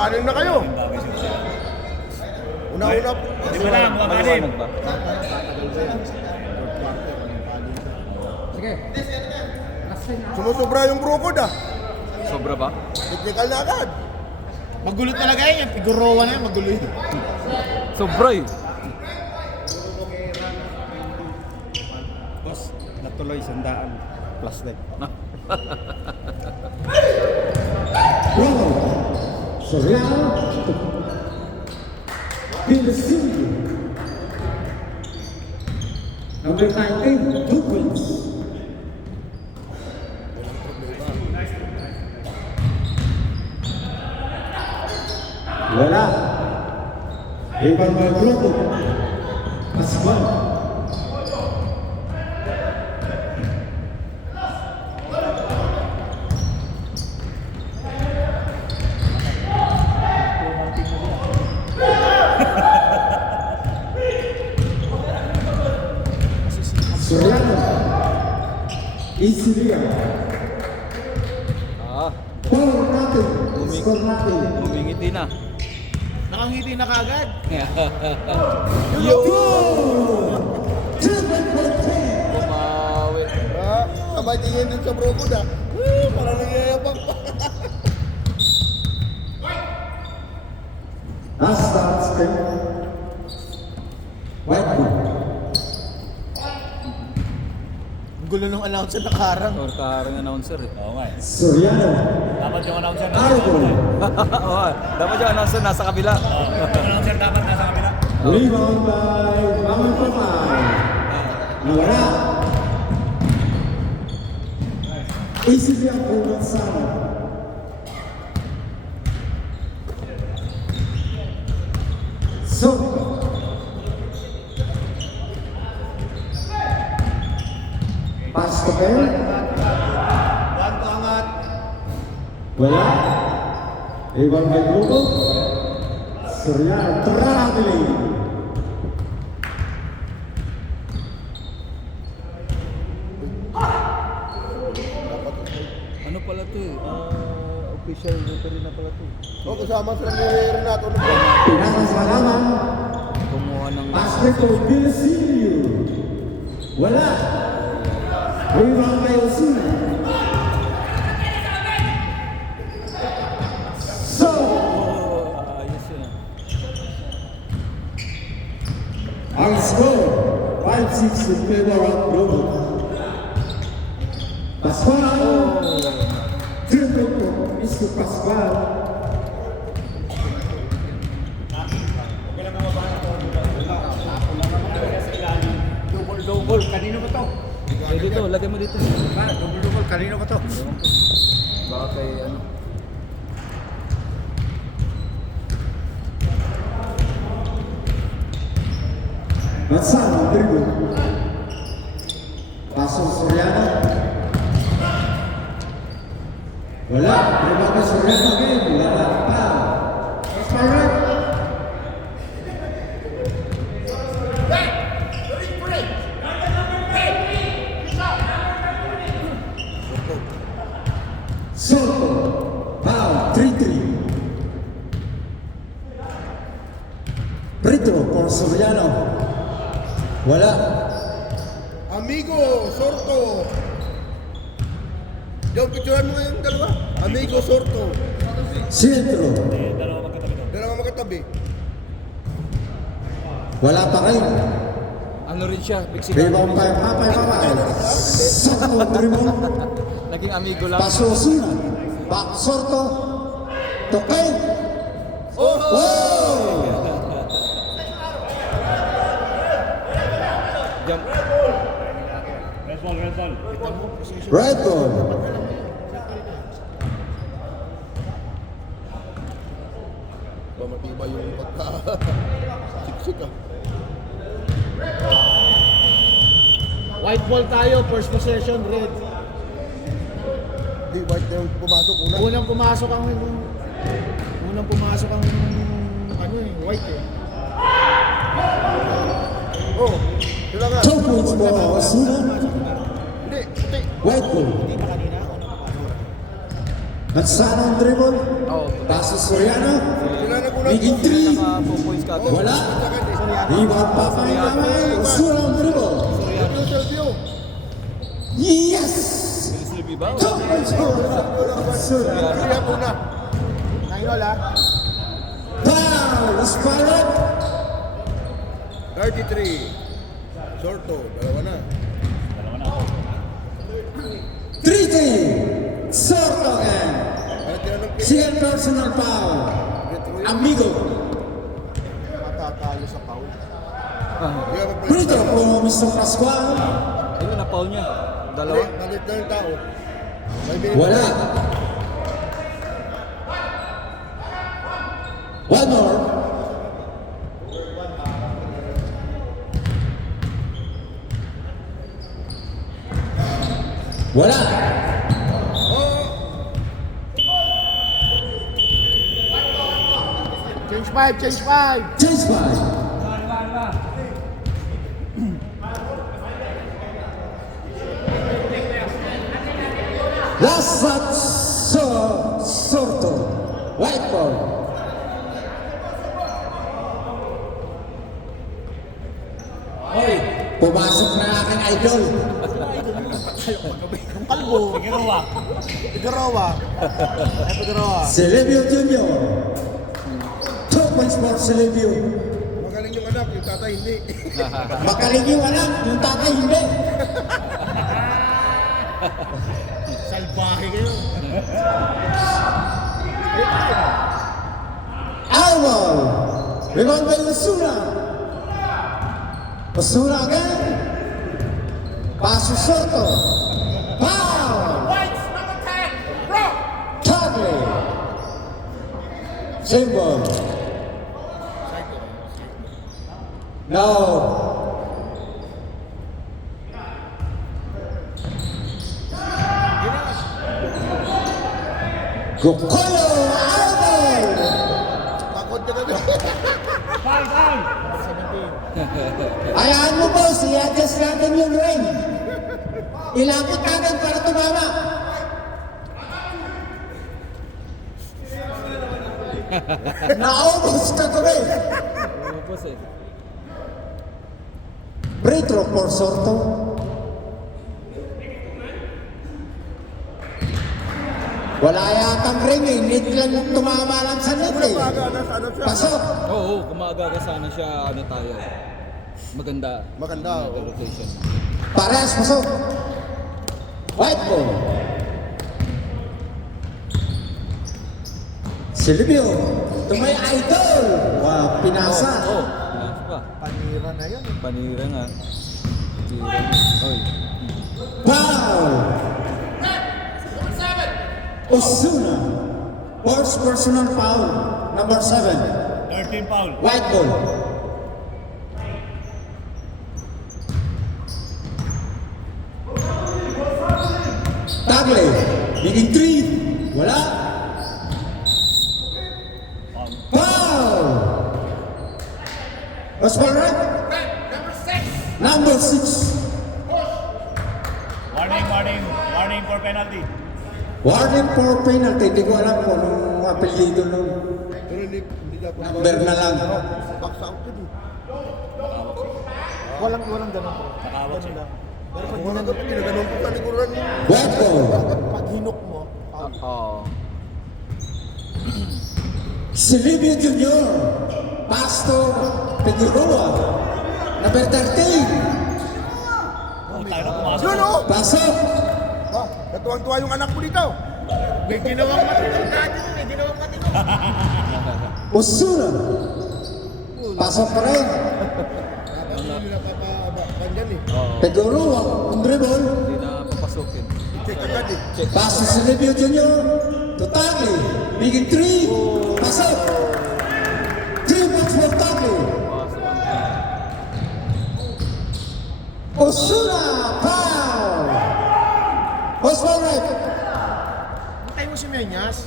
Anim na kayo. Una-una. Di ba lang, makalim. Sige. Sumusubra yung brokod ah. Sobra ba? Technical na agad. Magulo talaga yan. Yung figurowa na yan, magulo yun. Sobra eh. Boss, natuloy 100 plus din. Soriano Pinasilio. Number 19, Duquins. Wala. Ibang magluto. Pascual. Soriano. Isilia. Power natin. Score natin. Humingiti na. Nakangiti na kagad. Yo! Triple Bumawi. Sabay tingin din sa brokod ah. Para nangyayabang pa. Last start screen. White ball. Ang gulo nung announcer na karang. Or karang announcer eh. Oo nga eh. Soriano. Dapat yung announcer na Arbol. Oo, dapat yung announcer nasa kabila. Yung announcer dapat nasa kabila. Rebound by Maman Papay. Nawala. Isilia Provenzano. So. Pass to Bell. Banto angat. Wala. Rebound by Grupo. Soriano traveling. Ano pala to eh? Official referee na pala to eh. O kasama sila ni Renato. Pinakasalaman. Kumuha ng... Pasto Pinasilio. Wala. Rebound by Osuna. So. Ayos yun ah. Ang score, 5-6 in favor of Global. Pascual, triple po, Mr. Pascual. Double, kanino ba to? Eh, dito, lagay mo dito. Double, kanino ba to? Baka kay ano. Matsano, dribble. Pasok Soriano. Wala, rebound by Soriano again. Wala pa. Pascual. Soto, foul, 3-3. Brito for Soriano. Wala. Amigo Sorto. Yung picturean mo yung dalawa. Amigo Sorto. Centro. Dalawa magkatabi. Wala pa rin. Ano rin siya? Big Six. Rebound pa, papay. Soto, dribble. Naging amigo lang. Paso Osuna. Back Sorto. Tokay. Oh! Jump. Red ball. Ba matibay yung pagka... Siksik ah. White ball tayo, first possession, red. Di white na yung pumasok una. Unang pumasok ang ano eh, white eh. Oh, sila nga. 2 points for Osuna. Hindi, puti. White ball. Hindi na kanina, unang pumasok. Natsana ang dribble. Paso Soriano. Sila nagulat. Maging 3. Naka 2 points ka agad. Wala. Rebound pa pa naman. Osuna ang dribble. Silvio. Yes! Silvi ba? Top points for Osuna. Kaya po na. Nainola. Foul! Spiral. 33. Sorto. Dalawa na. 3-3. Sorto and Kaya tinanong kayo. second personal foul. Amigo. Matatalo sa foul. Kaya magpalit. Brito po Mr. Pascual. Ayun, na-foul niya. Dalawa. Palit na yung tao. May minute. Wala. One more. Wala. Change 5, change 5. Change five. Last shot, Sorto. White ball. Pumasok na aking idol. Kalbo. Figueroa. Figueroa. Ay, Figueroa. Silvio Jr. 2 points for Silvio. Magaling yung anak, yung tatay hindi. Makaling yung anak, yung tatay hindi. Salbahe kayo. Alwal. Rebound by Osuna. Osuna again. Paso Soto. Foul. Totally. Same ball. No. Gokoyo Alvin. Takot ka na doon. Hayaan mo boss, i-adjust natin yung ring. Ilapot natin para tumama. Naubos ka kami. Lumabas eh. Retro for Sorto. Wala yatang ring eh. Need lang tumama lang sa net eh. Ano siya? Pasok. Oo, kumaga sana siya, ano tayo. Maganda. Maganda, oh. Rotation. Parehas pasok. White ball. Silvio. Ito may idol. Wow, pinasa. Oo, pinasa pa. Panira na yan. Panira nga. Tira. Oy. Foul. Osuna. First personal foul. Number 7. 13 foul. White ball. Tagle. Biging 3. Wala. Foul. Was ball right? Number 6. Warning for penalty. Warning for penalty. Hindi ko alam kung anong apelyido nun. Pero hindi dapat. Number na lang. Box out yun. Walang ganun po. Nakawag siya. Pero pag wala ka, pinaganon ko sa likuran mo. White ball. Pag hinok mo, Oo. Silvio Jr. Pastor Figueroa. Number 13. Yun oh! Pasok. Ah, natuwang-tuwa yung anak mo dito. May ginawang matinong natin. May ginawang matinong. Osuna. Pasok pa rin. Hindi na papabanyan eh. Oo. Figueroa. Ang dribble. Hindi na papasokin. Check agad eh. Pasok Silvio Jr. Tutagi. Biging 3. Pasok. 3 points for Tutagi. Osuna. Foul. Was ball right? Matay mo si Menyas.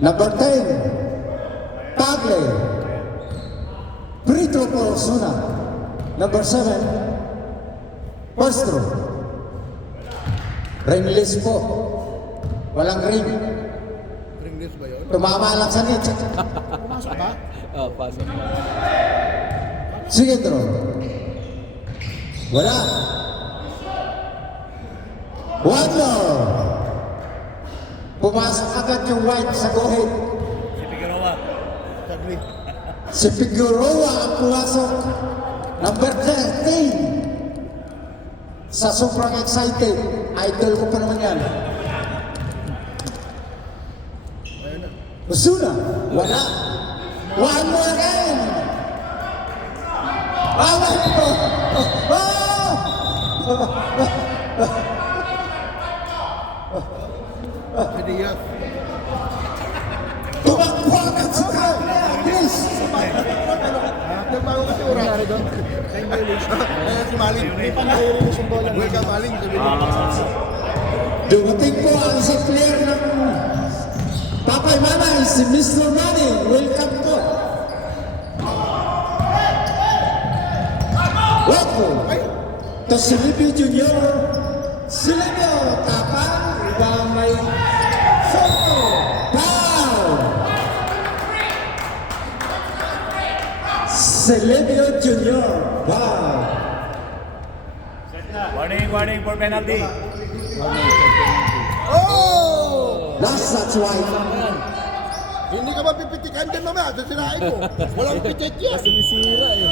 Number 10. Tagle. Brito for Osuna. Number 7. First throw. Ringless po. Walang ring. Ringless ba yun? Tumama lang sa net. Pumasok ba? Oh, pasok. Second throw. Wala. One more. Pumasok agad yung white sa gohit. Sagli. Si Figueroa ang pumasok. Number 13. Sa sobrang excited. Idol ko pa naman yan. Ayan na. Osuna. Wala. One more again. Awal mo. Si Diaz. Tumakbo agad si Kaya. Please. Nagbago kasi oras. Kaya si Maling. May panahuli yung bola. Welcome Maling. Sabi niya. Dumating po ang si player ng Papay Mamay, si Mr. Manny. Welcome po. Welcome to Silipio Junior. Silipio, tapang, damay, Soto, Pau. Silipio Junior, Pau. Warning for penalty. Oh! That's right. Hindi ka mapipitikan dyan mamaya. Sasirain mo. Walang pitit yan. Sumisira eh.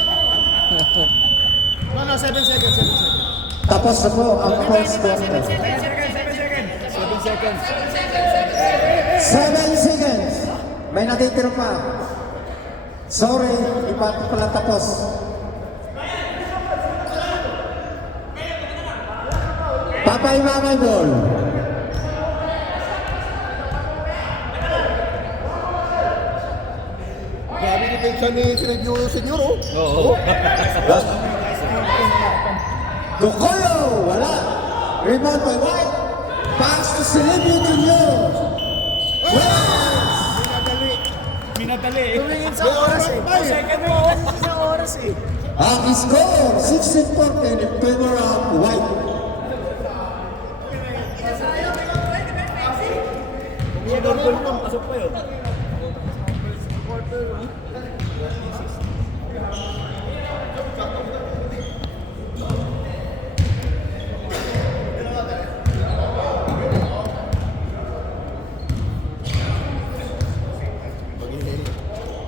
No, 7 seconds, 7 seconds. Tapos na po ang first quarter. 7 seconds. 7 seconds. May natitira pa. Sorry, di pa pala tapos. Papay Mamay ball. Grabe depensa ni Silvio Senyor, oh. Oo. Gokoyo, wala. Rebound by White. Pass to Silvio Junior. Minadali eh. Tumingin sa oras eh. Second mo. Sa oras eh. Ang score, 16-14 in favor of White. Pasok pa yun.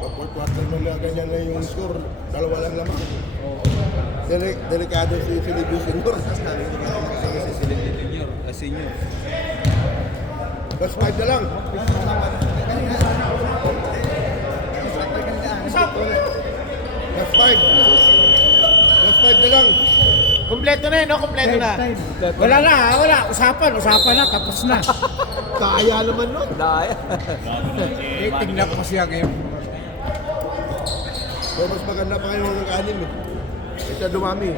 Fourth quarter mo na ganyan na yung score. Dalawa lang naman. Delikado si Silvio Senyor. Senior. Plus 5 na lang. Plus 5. Plus 5 na lang. Kompleto na no? Kompleto na. Wala na, wala. Usapan na, tapos na. Kaya naman nun. Daya. Tingnan ko siya ngayon. So, mas maganda pa kayo ng kanin eh. Ito dumami.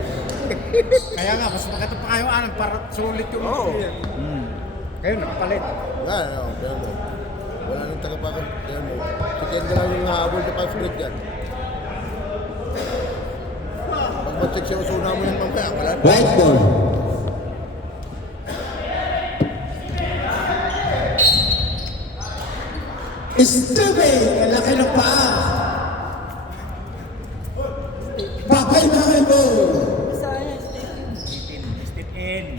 Kaya nga, mas maganda pa kayo anak para sulit yung Kayo nakapalit. Wala nang tagapakan. Si Ken na lang yung hahabol na pa-split yan. Pag mag-check siya, usuna mo yung mamaya. Wala na. White ball. Stupid! Ang laki ng paa. Papay Mamay ball. Step in.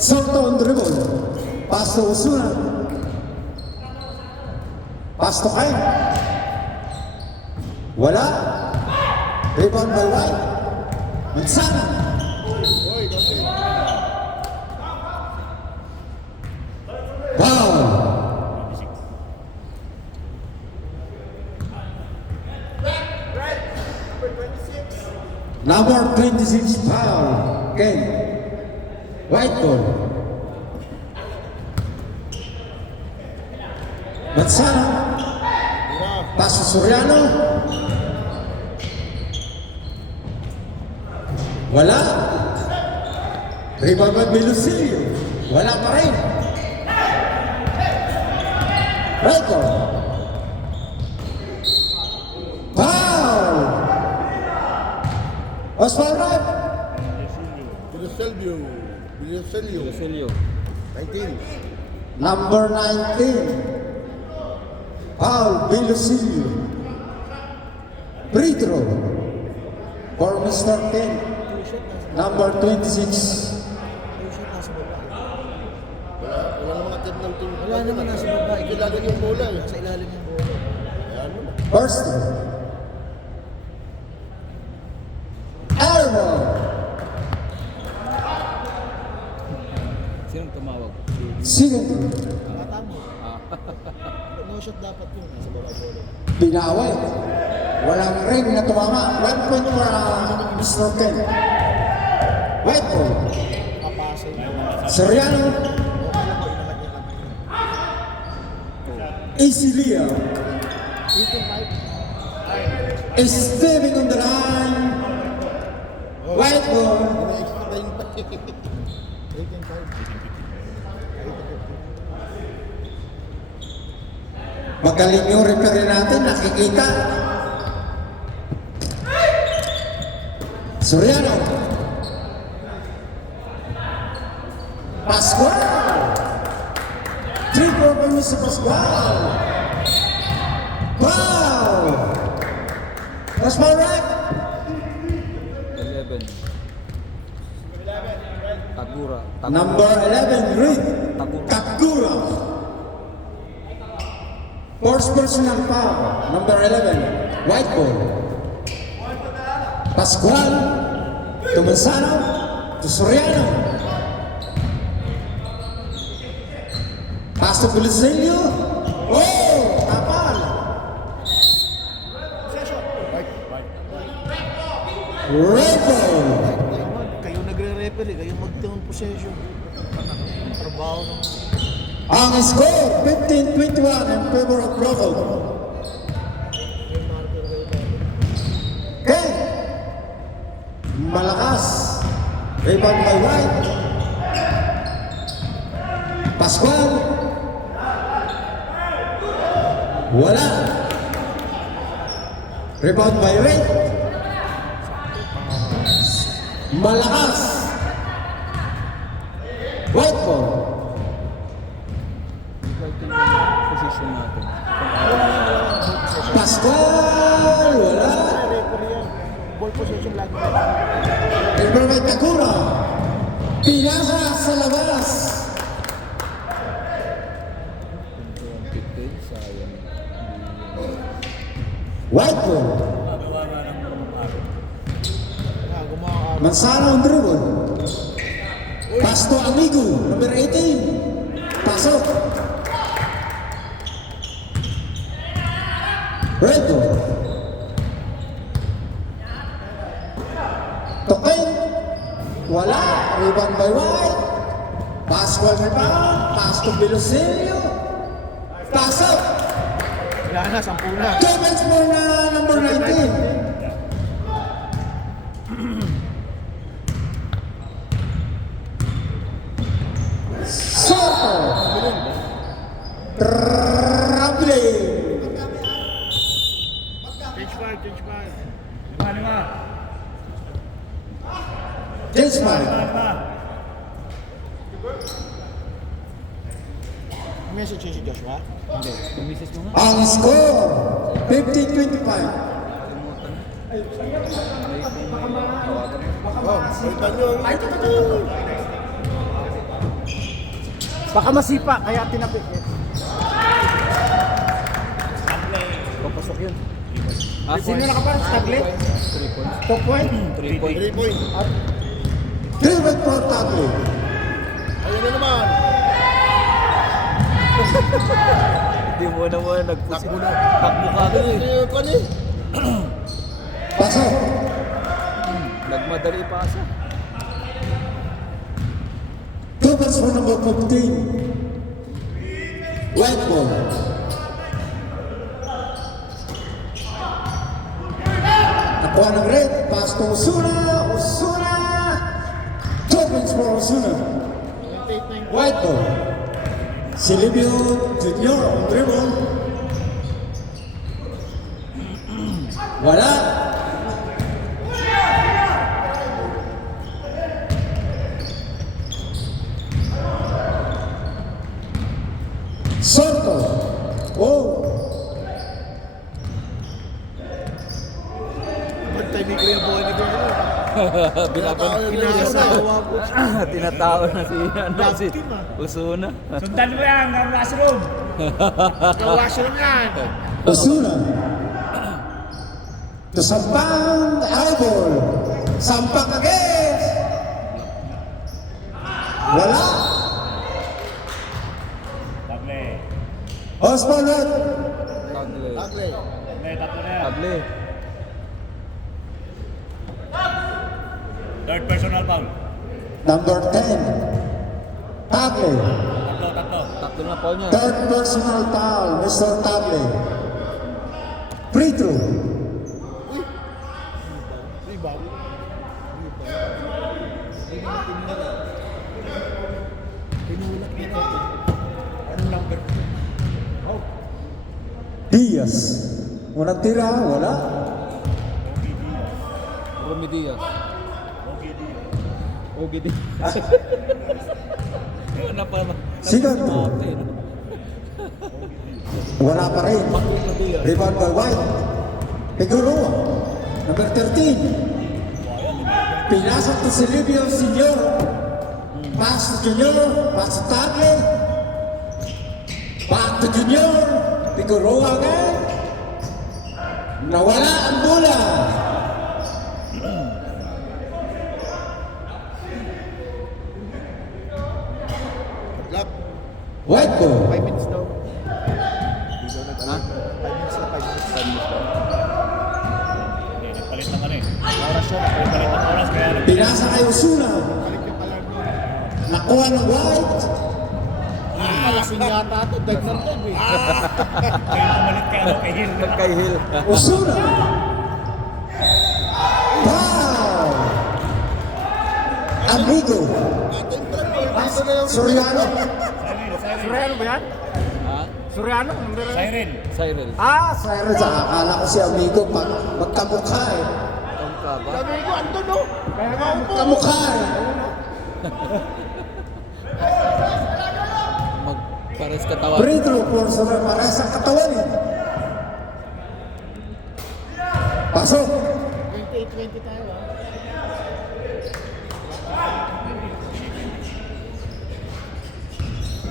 Soto on dribble. Pass to Osuna. Pass to Kain. Wala. Rebound by White. Mansana. Hoy, kasi. Foul. Number 26 foul. Ken. White ball. Mansana. Pass to Soriano. Wala. Rebound by Melusilio. Wala pa rin. Right ball. Foul. Osvaldo Red. Vinocelio. Vinocelio. Roselio. 19. Number 19, Paul Vilosilio. Free throw for Mr. Ken. Number 26. Wala namang attempt ng team. Wala naman nasa baba. Ilalim yung bola eh. Sa ilalim yung bola. Ayan mo na. First throw. Airball. Sinong tumawag? Second throw. Bata mo. No shot dapat yun. Nasa baba bola. Binaway. Walang ring na tumama. 1 point for Mr. Ken. White ball. Kapasay. Soriano. Isilia is stepping on the line. White ball. Ina-explain pa eh. 18-5. Magaling yung referee natin, nakikita. Soriano. Pascual. 3 for Mr. Pascual. Wow. Pascual right. 11. Tagura. Number 11, Reed Kakura. First personal foul. Number 11, white ball. Pascual to Manzano to Soriano. Pass to Polisilio. Oh, tapal. Red ball. Kayo nagre-referee. Kayo mag-down possession. Ang trabaho ng... Ang score, 15-21 in favor of Bravo. Okay. Malakas. Rebound by White. Pascual. Wala. Rebound by Red. Malakas. White ball. Position natin. Pascual. Wala. Referee yan. Ball possession lagi. Rebound by Kakura. Pinasa sa labas. 15, sayang. White ball. Gumawa ka. Manzano on dribble. Pass to Amigo, number 18. Pasok. Red ball. Tokay. Wala. Rebound by White. Pascual rebound. Pass to Vilosilio. Pasok. Wala na, 10 na. Comments mo na number 19. Soto. Traveling. Change 5. Lima. Desmond. May message si Joshua. Hindi. Yung misis mo nga. Ang score, 15-25. Oh, palitan nyo. Baka masipa, kaya tinapik. Papasok yun. Sino nakaparas? Tablet? 2 point? 3 point. 3 point. 3 red for Tagle. Ayun na naman. Hindi mo naman nagpusin. Takbo na. Takbo ka agad eh. Ano eh? Pasok. Nagmadali pa siya. Covers for number 15. White ball. Nakuha ng red. Pass to Osuna. Osuna. Covers for Osuna. White ball. Silvio Junior on dribble. Wala. Inasawa po. Tinatao na si team, ah. Osuna. Sundan mo yan, hanggang washroom. Kawashroom yan. Osuna. To Sampang Eyeball. Sampang again. Wala. Table. Osman Red. Tagle. Tagle. May tatlo na yan. Tagle. Third personal foul. Number 10. Tagle. Tatlo. Tatlo na foul niya. Third personal foul, Mr. Tagle. Free throw. Rebound. Pinulak niya ito. Anong number? Diaz. Unang tira, wala. Romy Diaz. Ogie Diaz. Ano pa ba? Second. Wala pa rin. Rebound by White. Figueroa. Number 13. Pinasok to Silvio Senior. Pass to Junior. Pass to Tagle. Back to Junior. Figueroa again. Nawala ang bola. Lock. White ball. 5 minutes daw. Ha? 5 minutes na, 5 minutes. Hindi, nagpalit ng ano eh. Oras yun. Nagpalit ng oras kaya Pinasa kay Osuna. Nakuha ng White. Alasing yata ito. Dive ng dive eh. kaya pumalit kay ano, kay Hill. Kay Hill. Osuna. Foul. Amigo. Soriano. Suriano ba yan? Ha? Suriano? Number Siren. Cyril. Cyrus, akala ko si Amigo pag magkamukha eh. Tongka ba? Sabi ko, andun no? Kaya nga upo. Kamukha eh. Magpares katawan. Free throw for Soriano. Parehas ang katawan eh. Pasok. 28-20 tayo ah.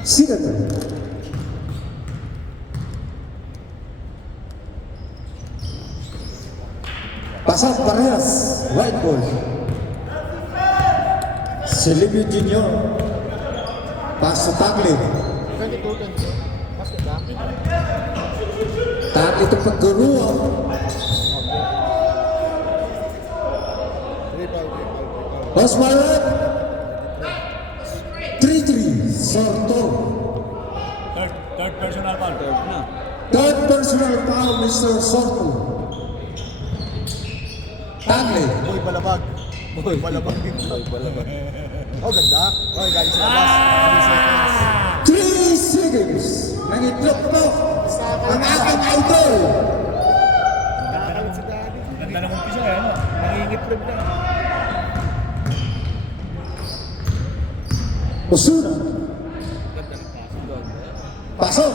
Second. Pasok parehas. White ball. Silvio Junior. Pass to Tagle. 22-20. Basket ba? Tagle to Figueroa. Osman Red. 3-3. Sorto. Third personal foul. Third na. Third personal foul, Mr. Sorto. Tagle. Boy, balabag. Boy, Balabag din. Boy, balabag. Oh, ganda. Oh, galing sa labas. 3 seconds. Nangitlop to. Ang aking idol. Nakakalit si Daddy. Ganda ng umpisa eh, ano? Nangingitlog na. Osuna. Pasok.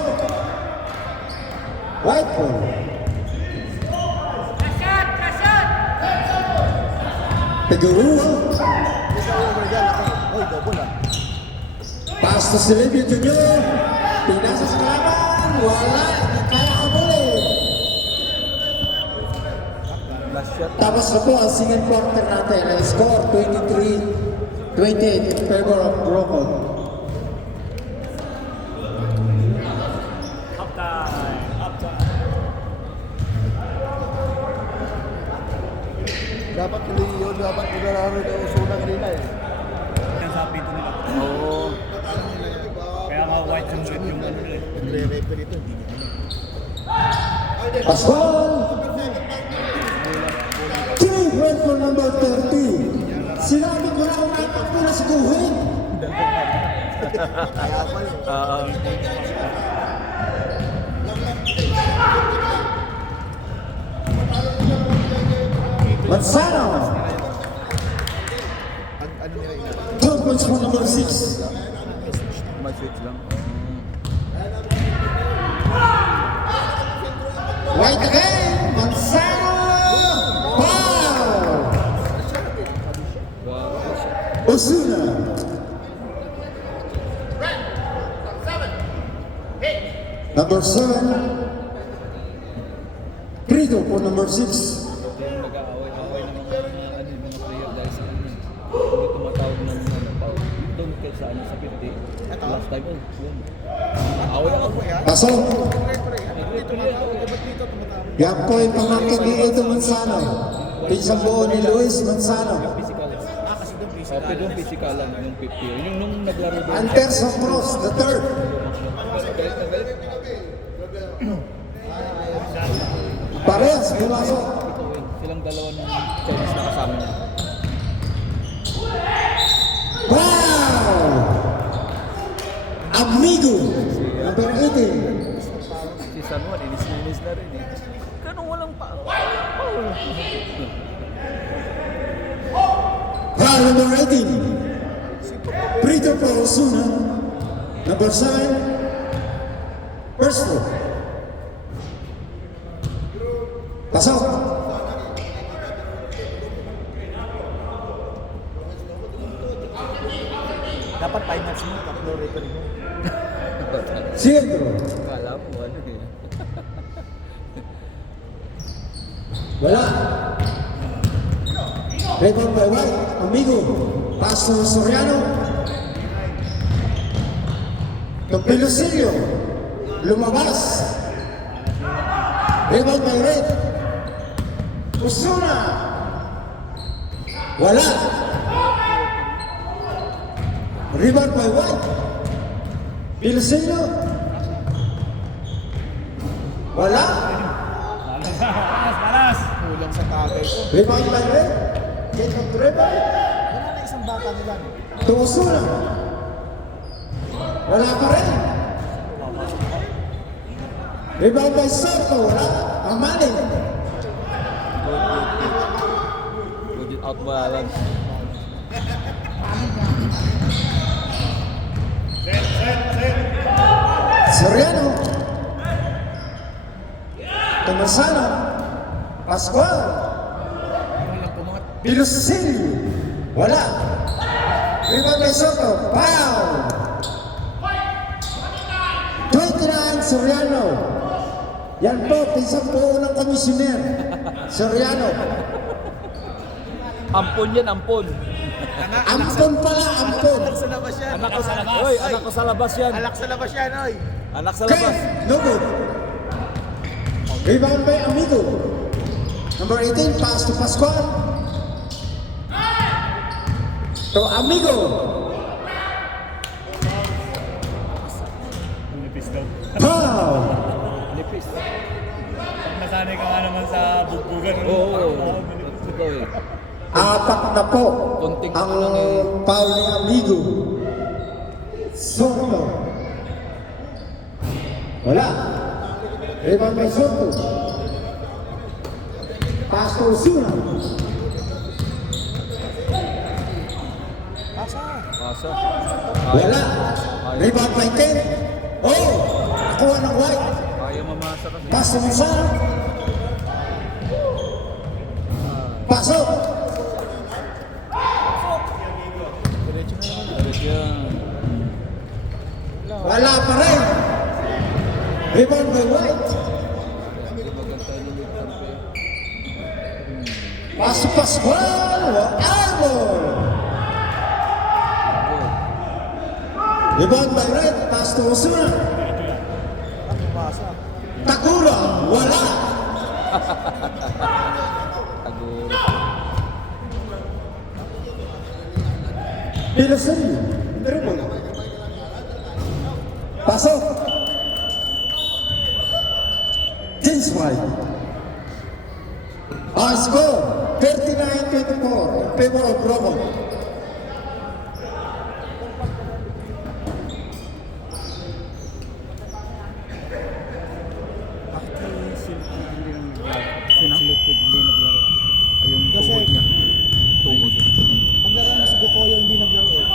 White ball. Figueroa. Isa overgal ako. Oy, double ah. Pass to Silvio Junior. Pinasa sa kalaban. Wala. Hindi kaya kabuli. Last shot. Tapos na po ang second quarter natin. Ang score 23-28 in favor of Brooklyn. Dapat hindi yun. Dapat nilaro na Osuna kanina eh. Yan sa pito nila. Oo. Kaya mga white suit yung ano nila eh. Nagre-refer ito. Hindi niya alam. Pascual. 3 point for number 30. Sinabi ko na kung dapat ko na siguhin. Kaya pala. Manzano. Ano nila ina? 12 points for number 6. Ma-switch lang. Right again. Manzano. Foul. Osuna. Number 7. Prito for number 6. Yung nag-aaway-aaway ng mga player dahil sa ano. Hindi tumatawag ng foul. Doon kayo sa ano sa 50. Last time yun. Away-away. Pasok. Yan po yung pamangkin ni Edo Manzano. Pinsang buo ni Luis Manzano. Physical. Okay, doon physical lang yung 50. Yung nung naglaro doon. Anderson Cruz, the third. Parehas, pumasok. Silang dalawa ng Chinese na kasama niya. Wow! Amigo, number 18. Si San Juan, inis na rin eh. Ganun walang foul. Foul number 18. Prito for Osuna. Number 7. First floor. Pasok. Dapat 5 match mo, tatlo referee mo. Siyempre. Kala mo ano eh. Wala. Rebound by White. Amigo. Pastor Soriano. Tompilosilio. Lumabas. Rebound by Red. Osuna. Wala. Rebound by White. Pilosilio. Wala. Paras! Kulang sa tagay ko. Rebound by Red. Get on the rebound. Wala na isang bata nila. To Osuna. Wala pa rin. Rebound by Soto. Wala. Amani. Good out balance. Soriano. Tomasano. Pascual. Pilosilio. Wala. Rebound by Soto. Foul. 29 Soriano. Yan po, pinsang buo ng komisyoner. Soriano. Ampon yan, ampon. Ampon pala, ampon. Sa labas yan. Anak ko sa labas. Oy, anak ko sa labas yan. Alak sa labas yan, oy. Anak sa Okay, labas. no good. Rebound by Amigo. Number 18, pass to Pascual. To Amigo. Nipis daw. Foul. Nipis. Nasanay ka nga naman sa bugbugan. Oo. Ito eh. Apat na po Konting ang ako lang eh. foul ni Amigo. Soto. Wala. Rebound by Soto. Pass to Osuna. Pasa. Wala. Rebound by Ken. Oh! Nakuha ng White. Kaya mamasa kasi. Pass to Manzano. Pasok. Diretso yan. Wala pa rin. Rebound by White. Maganda yung kampe. Pass to Pascual. Arbor. Rebound by Red. Pass to Osuna. Takura. Wala. Taguro. Pilosilio. Dribble. Pasok. James White. Our score 39-24 in favor of Robo. Silipid hindi naglaro. Ay, yung tuhod niya. Tuhod. Paglaro na si Gokoyo, hindi naglaro eh.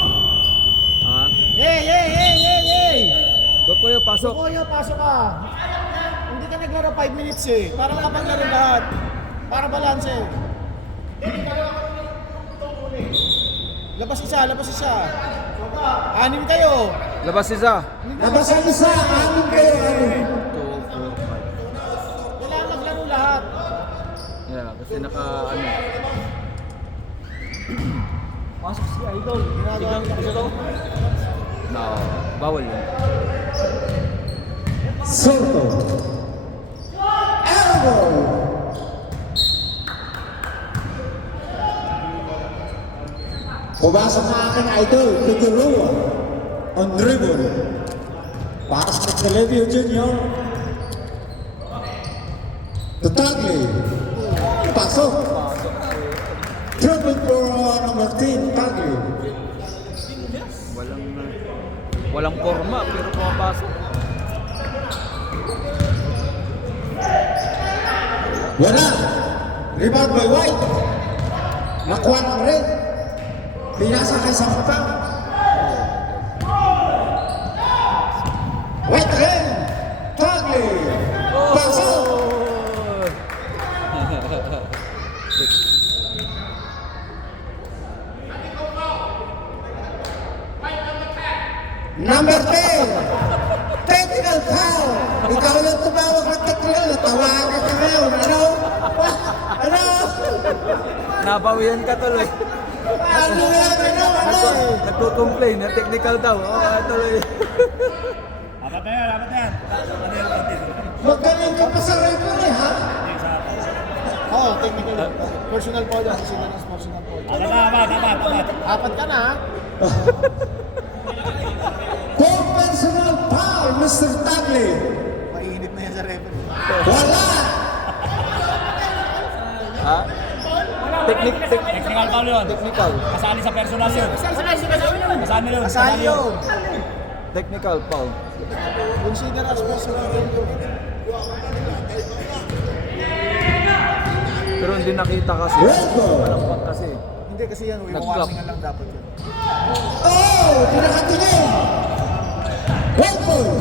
Ha? Hey, hey, hey, hey, hey! Gokoyo, pasok. Gokoyo, pasok ka! Hindi ka naglaro 5 minutes eh. Para makapaglaro lahat. Para balance eh. Labas isa. Anim kayo. Labas isa. Labas ang isa, amin kayo, amin. 2, 4, 5. Wala maglaro lahat. Yeah, kasi naka ano. Pasok si Idol. Ginagawa niya kasi ito. No, bawal yun. Soto. Elbow. Pumasok ang aking idol, Figueroa. On dribble. Para sa Calebio Jr. Tutagli. Pasok. Dribble for number 10, Tagli. Walang forma pero pumapasok. Wala. Rebound by White. Nakuha ng red. Pinasa kay Sampang. White again. Tagli. Pasok. Number 10. Technical foul. Ikaw lang tumawag ng technical. Tawagan ka ngayon. Ano? Ano? Nabawian ka tuloy. Ano yan? Ano? Nagko-complain na technical daw. Tuloy. Apat na yan. Ano yung konti? Magaling ka pa sa referee, ha? Oo, technical. Personal foul yan. Sila ng personal foul. Apat. Apat ka na ha? Four personal foul, Mr. Tagli. Mainit na yan sa referee. Wala! Ha? Technical foul yun. Technical. Kasali sa personal yun. Kasali yun. Technical foul. Consider as personal foul. Pero hindi nakita kasi. Welcome. Walang kasi. Hindi kasi yan, yung Nag-block. warningan lang dapat yun. Oh! Pinakatingin! Welcome!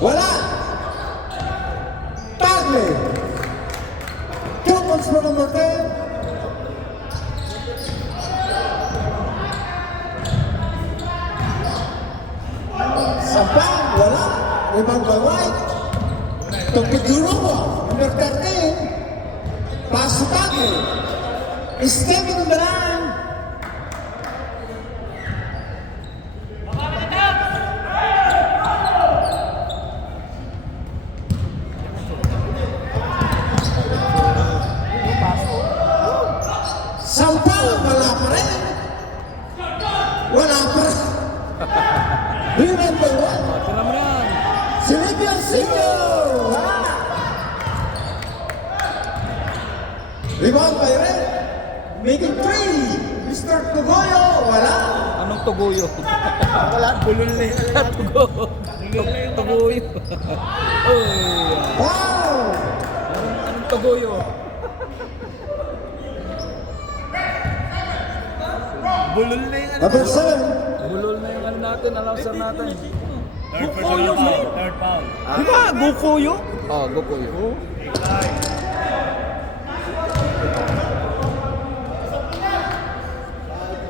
Wala! Tagli! 2 points for number 10. Sampang, wala. Rebound by White. To Figueroa, number 13. Pass to Tagli. Stepping on the line. Sampang, wala pa rin. Wala pa rin. Rebound by White. Tira mo yan. Silvio Sigo! Rebound by Red. Making 3. Mr. Tugoyo. Wala. Anong tuguyo? Wala, bulol na yun. Tuguyo. Uy. Wow! Anong tuguyo? Bulol na yun. Number 7. Bulol na yung ano natin, announcer natin. Third personal foul. Third foul. Di ba? Gokuyo? Oo, Gokuyo.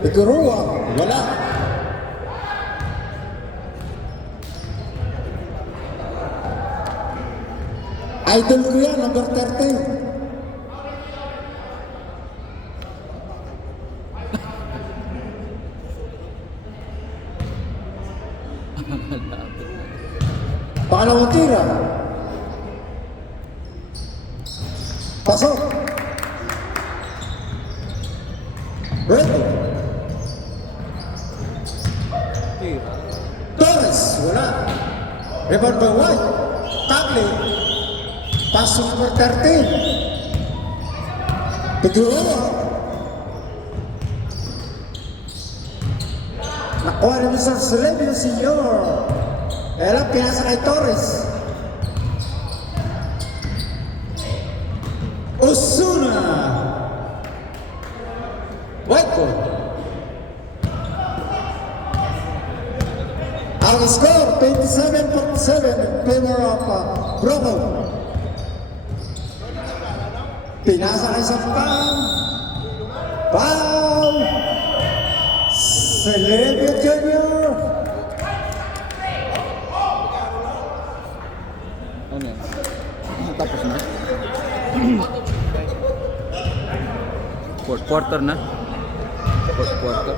Figueroa. Wala. Idol ko yan, number 13. Pangalawang tira. Pasok. Ready. Tira. Torres. Wala. Rebound by White. Tagli. Pass to number 13. Figueroa. Nakuha rin sa Silvio Senior. Kaya lang pinasa kay Torres. Osuna. White ball. Ang score, 27-47 in favor of Broco. Pinasa kay Sampang. Foul! Celebio Junior. Ano yan? Tapos na? Fourth quarter na? Fourth quarter.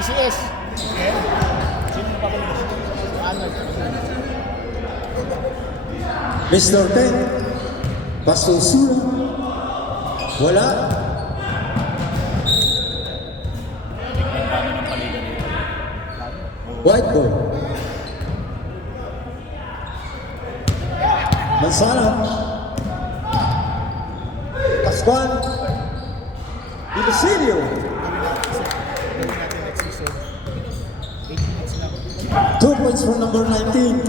CCS. Mr. Ten, Pasusura. Wala. White ball. Manzano. Pascual. Ilusilio. Gawin natin next season. 8 minutes lang. 2 points for number 19.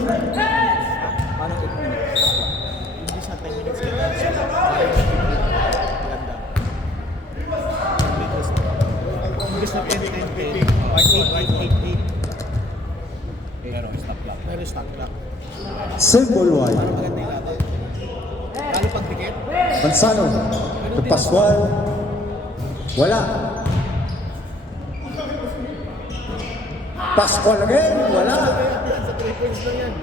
Paano 8 minutes? English na 10 minutes kita. Maganda. English na 10. Pero stop lang. Pero stop lang. Symbol wide. Maganda yung laban. Lalo pag dikit. Manzano. To Pascual. Wala. Pascual again. Wala. Sa 3 points lang yan.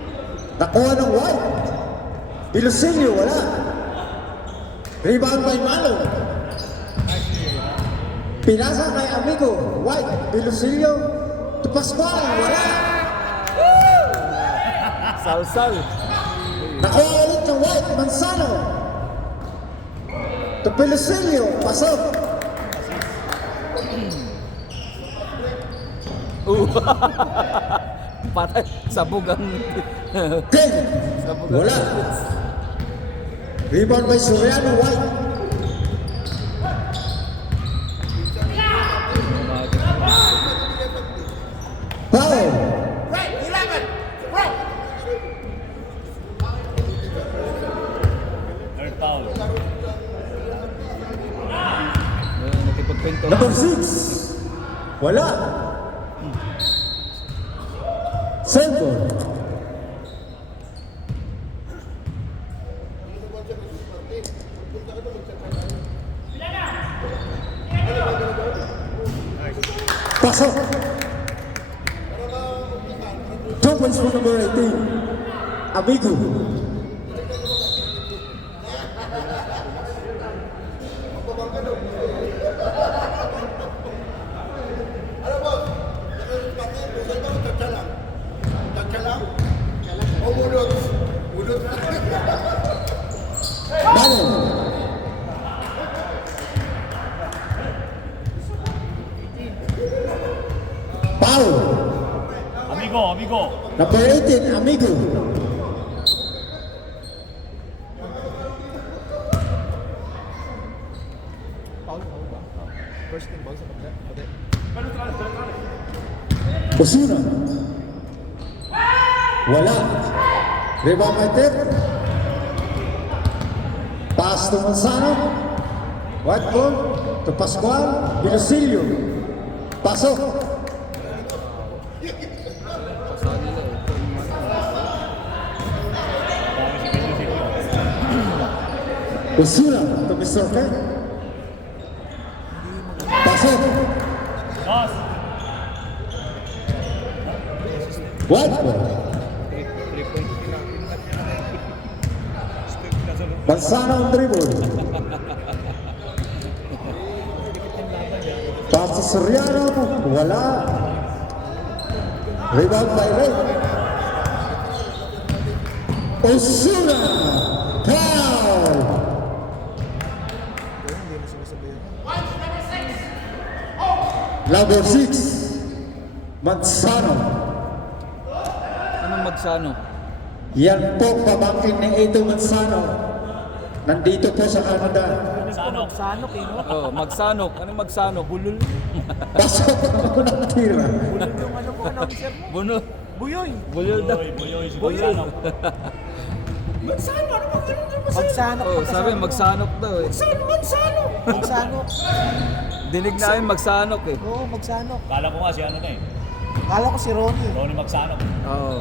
Nakuha ng white. Ilusilio. Wala. Rebound by Malo. Pinasa kay Amigo. White. Ilusilio. To Pascual. Wala. Salsal. Nakuha ulit ng white. Manzano. To Ilusilio. Pasok. Patay. Sabog ang... Ken. Sabog Wala. Rebound by Soriano. White. Foul. Third foul. Nakipagpinto. Number 6. Wala. Center. Pasok. 2 points for number 18. Amigo. Balo. Foul. Amigo. Number 18, Amigo. Foul ba? First team ball sa pagka. Osuna. Wala. Rebound by Tip. Pass to Manzano. White ball to Pascual. Ilusilio. Pasok. Osuna to Mr. Ken. Pasok. Boss. White ball. Manzano on dribble. Pass to Soriano. Wala. Rebound by Ray. Osuna. Foul. Hindi mo sinasabihan. Number 6. Manzano. Anong magsano? Yan po pamangkin ni Edo Manzano. Nandito po sa Canada. Sanok. Sanok eh, no? Oh, magsanok. Anong magsanok? Bulol. Pasok ako ng tira. Bulol yung ano mo, announcer mo. Bunol. Buyoy. Bulol daw. Buyoy si Gonzalo. Magsano? Ano ba ganun na magsano? Magsanok. Oh, sabi magsanok daw eh. Magsano? Magsanok. Dinig namin magsanok eh. Oo, magsanok. Kala ko nga si ano na eh. Kala ko si Ronnie. Ronnie Magsanok. Oo.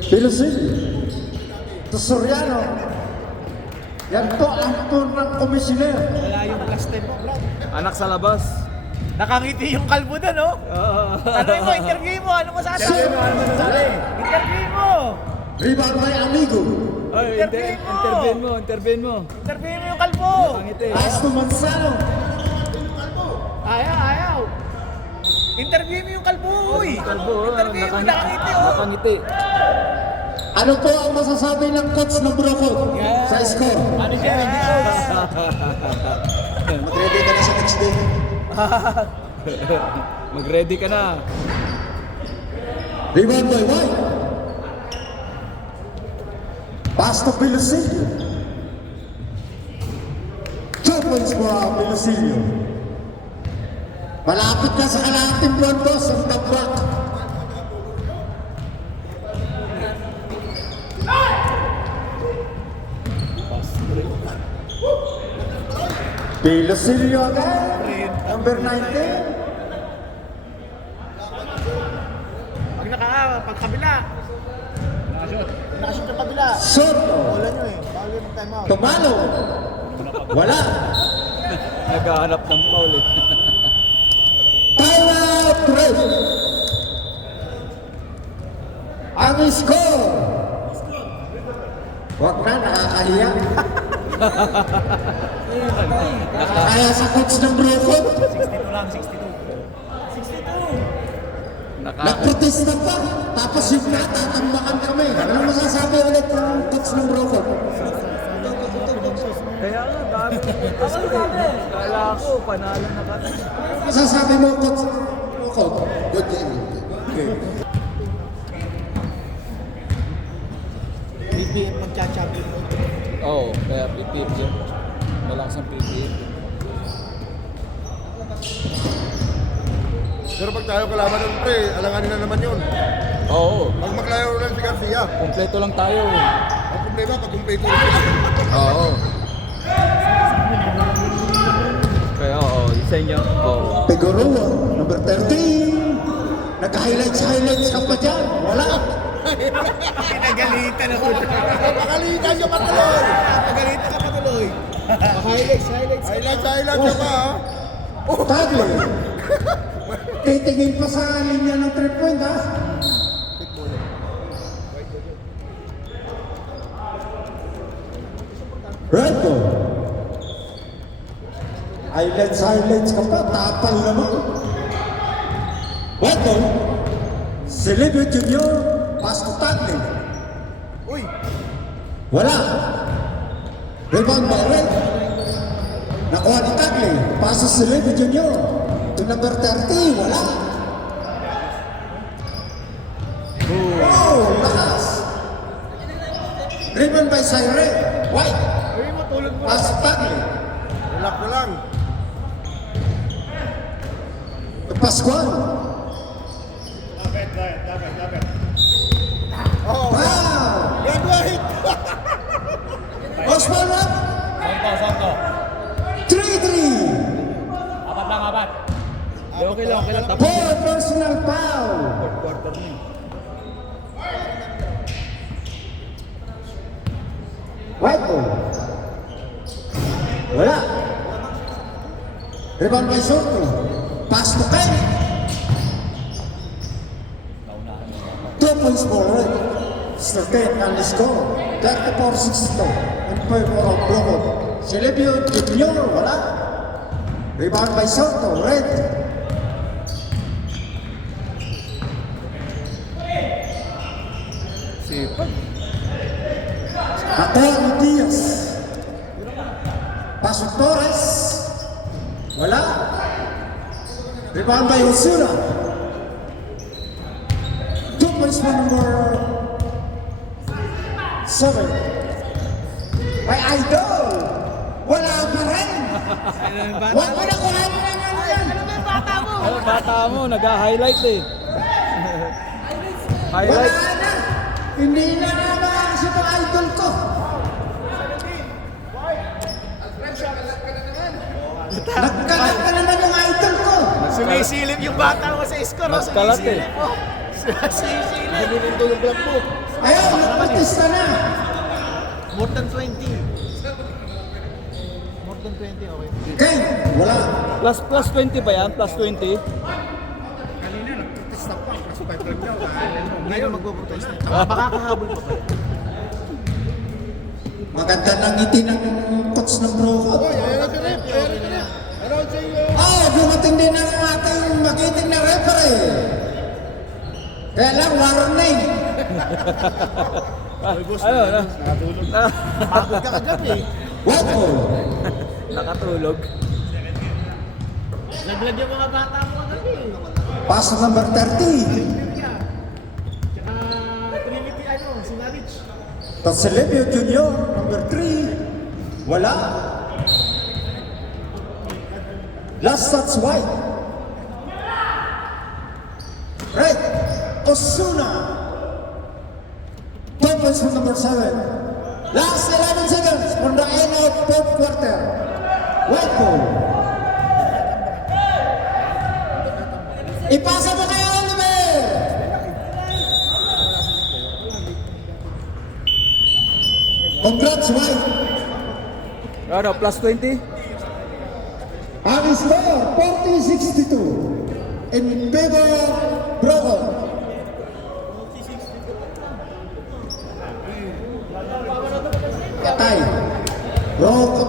Pilusilio. Tosoriano. Yan po ang tunang komisyoner. Wala yung last time mo, Brad. Anak sa labas. Nakangiti yung kalbo na, no? Ano mo, interview mo? Ano masasabi mo? Ano masasabi? Interview mo! Rebound by Amigo. Ay, Interview mo! intervene mo. Interview mo yung kalbo! Nakangiti. Asto Manzano. Ayaw! Interview mo yung kalbo, uy! Kalbo, Interview mo, nakangiti, oh! nakangiti. Ano po ang masasabi ng coach ng Brocod sa score? Ano siya? Yes! Mag-ready ka na sa next day. Mag-ready ka na. Rebound by White. Pass to Pilusilio. 2 points for Pilusilio. Malapit na sa kalahating buwan boss ang tabak. Pilusilio agad. Number 19. Pag kabila. Nakashoot ng kabila. Soto. Wala nyo eh. Bawal yung time out. Tumalo. Wala. Naghahanap ng foul eh. Time out break. Ang score. Wag na, nakakahiya. Kaya sa coach ng Brocod, 62 lang, 62. nagprotesta pa. Tapos yung natatambakan kami. Ano masasabi ulit ng coach ng Brocod? Kaya nga, dami. Kala ko, panalo na ka. Masasabi mo coach ng Brocod? Good game. Okay. BBM magcha-champion mo. Oo, kaya PPF yun. Malakas ang PPF. Pero pag tayo kalaban ng pre, alanganin na naman yun. Oo, Pag maglaro lang si Garcia, kompleto lang tayo. ang problema pag kumpleto rin sila. Oo. Kaya oo, isa niya. Oo. Figueroa, number 13. Nag-highlights ka pa dyan. Wala. Pinagalitan ako. Napakalitan siya patuloy. Pinagalitan ka patuloy. Highlights. Highlight siya pa ha. Tagle. Titingin pa sa linya ng 3 point ha. Reto. Highlights ka pa. Tapal naman. Reto. Silvio Junior. Pass to Tagle. Uy, Wala. Rebound by Red. Nakuha ni Tagle. Pass to Silvio Junior. To number 30. Wala. Oh, lakas. Rebound by Siren. White. Pass to Tagle. relax na lang. To Pascual. Oh, Wow. Red White. Osman up. Santo. 3-3. Apat lang, apat. Okay lang. Tapos Four personal foul. quarter na yun. White ball. Wala. Rebound by Soto. Pass to Kenny. 2 points for Red. Certain on the score. 34-62. In favor of Brocod. Silvio Junior. Wala. Rebound by Soto. Red. Sipag. Mateo Diaz. Paso Torres. Wala. Rebound by Osuna. 2 points for number 7. By Idol. Wala pa rin. Huwag mo na kuhanin na yan. Ay, bata mo, nag-highlight eh. Wala Highlight. na. Hindi na nga makakasip ang idol ko. Nagkalat ka naman yung idol ko. Sumisilip yung bata mo sa score. oh. Nagkalat eh. Sumisilip, oh. Sumisilip. Nagulundo yung block mo. Ayun, nagpatista na. More than 20. More than 20, okay. Okay, wala. Plus 20 ba yan? Plus 20? Kanina nagprotesta pa. Plus 5 lang daw. Hindi na magpo-protest na. Makakahabol pa ba yan? Maganda ng ngiti ng coach ng Brocot. Oy, ayan na si Rep. Ayan na si Rep. Around sa iyo. Dumating din ang ating magiting na referee. Kaya lang, warning. Ano na? Pagod ka kagabi. Wapo. Nakatulog. Naglag yung mga bata mo kagabi. Pass number 30. Tsaka Trinity ano, Sinarich. Tasilibio Junior, number 3. Wala. Last touch white. Red. Osuna. 2 points from number 7. Last 11 seconds from the end of fourth quarter. White ball. Ipasa mo kay Oliver. Congrats, White. Ano, plus 20? Ang score, 40-62 in favor of Brocot. Patay. Brocot